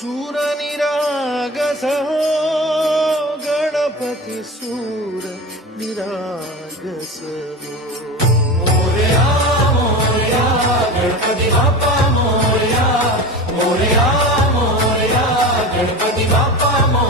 सूर निरागस हो गणपती सूर निरागस हो. मोरया मोरया गणपती बाप्पा मोरया, मोरया मोरया गणपती बाप्पा मोरया.